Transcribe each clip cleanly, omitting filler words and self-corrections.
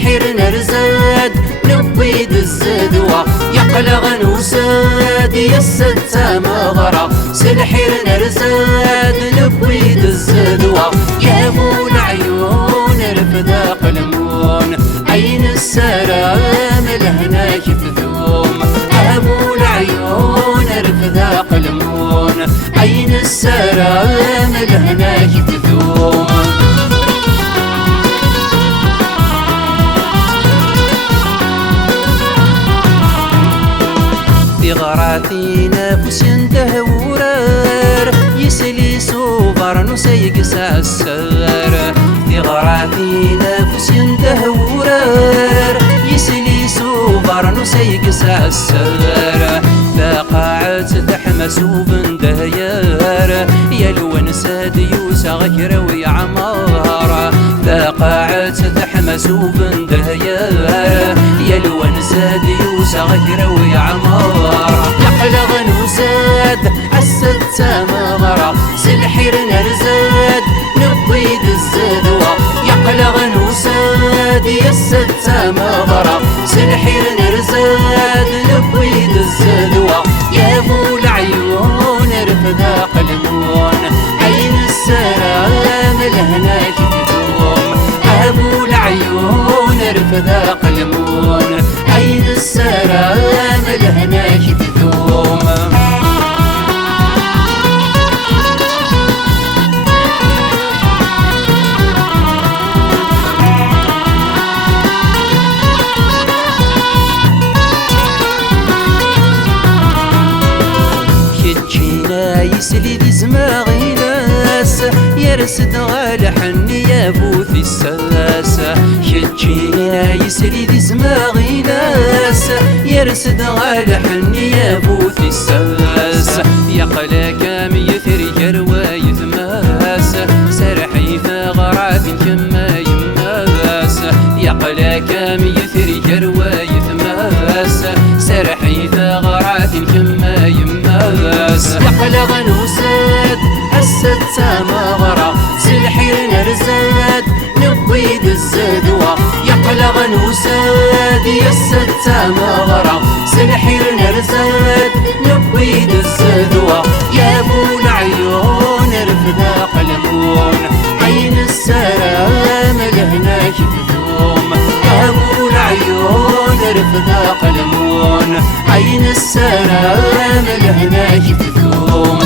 سلحير نرزاد نبيد الزدوة يقلغ نوساد يسد مغرى سلحير نرزاد نبيد الزدوة يا ابو العيون رفداق المون عين السلام لهناك تذوم ابو العيون رفداق المون عين السلام لهناك تذوم في غراتي نفس تهورر يسلي سوبر نسيق ساسر في غراتي نفس تهورر يسلي سوبر نسيق ساسر فقاعت تحمس وبندهير يلون ساد يوسى غكر ويعمار فقاعت تحمس وبندهير يلون ساد يوسى غكر ويعمار يقلغ نوساد السد مغرى سلحير نرزاد نبيد الزدوة يقلغ نوساد يسد مغرى سلحير نرزاد نبيد الزدوة يا ابو العيون رفداق المون عين السلام لهناك تدوم ابو العيون رفداق المون عين السلام لهناك تدوم يسلي ذي زماغي ناس يرسد غالح يا بوثي السلاسة شجينا يسلي ذي زماغي ناس يرسد غالح يا بوثي السلاسة يقلا كام يثري كرواية ماس سرحي فغراث كما يماس يقلا كام يثري كرواية ماس سرحي فغراث كما يماس يقلغ نوساد السد مغرى سلحير نرزاد نبيد الزدوة يقلغ نوساد يسد مغرى سلحير نرزاد نبيد الزدوة يا ابو العيون رفداق المون عين السلام لهناك تذوم ابو العيون رفداق المون عين السلام لهناك تذوم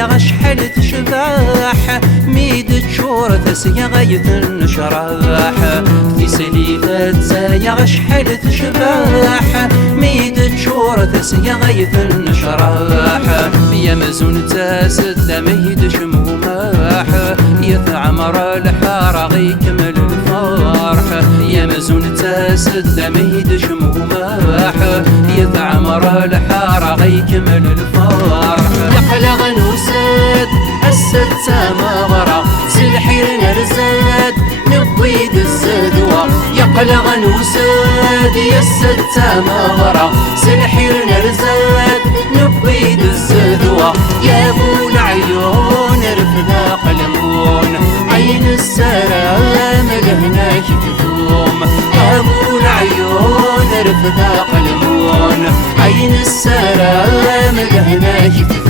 يا شحال تشباح ميد تشور تسيا غيث النشراح في سليفات يا شحال تشباح ميد تشور تسيا غيث النشراح يا مزون تاسد ميد شموماح يتعمر الحارة غيكمل الفرح يا مزون تاسد ميد شموماح يتعمر الحارة غيكمل الفرح يقلغ نوساد السد مغرى سلحير نرزاد نبيد الزدوة يقلغ نوساد يسد مغرى سلحير نرزاد نبيد الزدوة يا ابو العيون رفداق المون عين السلام لهناك تذوم ابو العيون رفداق المون عين السلام لهناك تذوم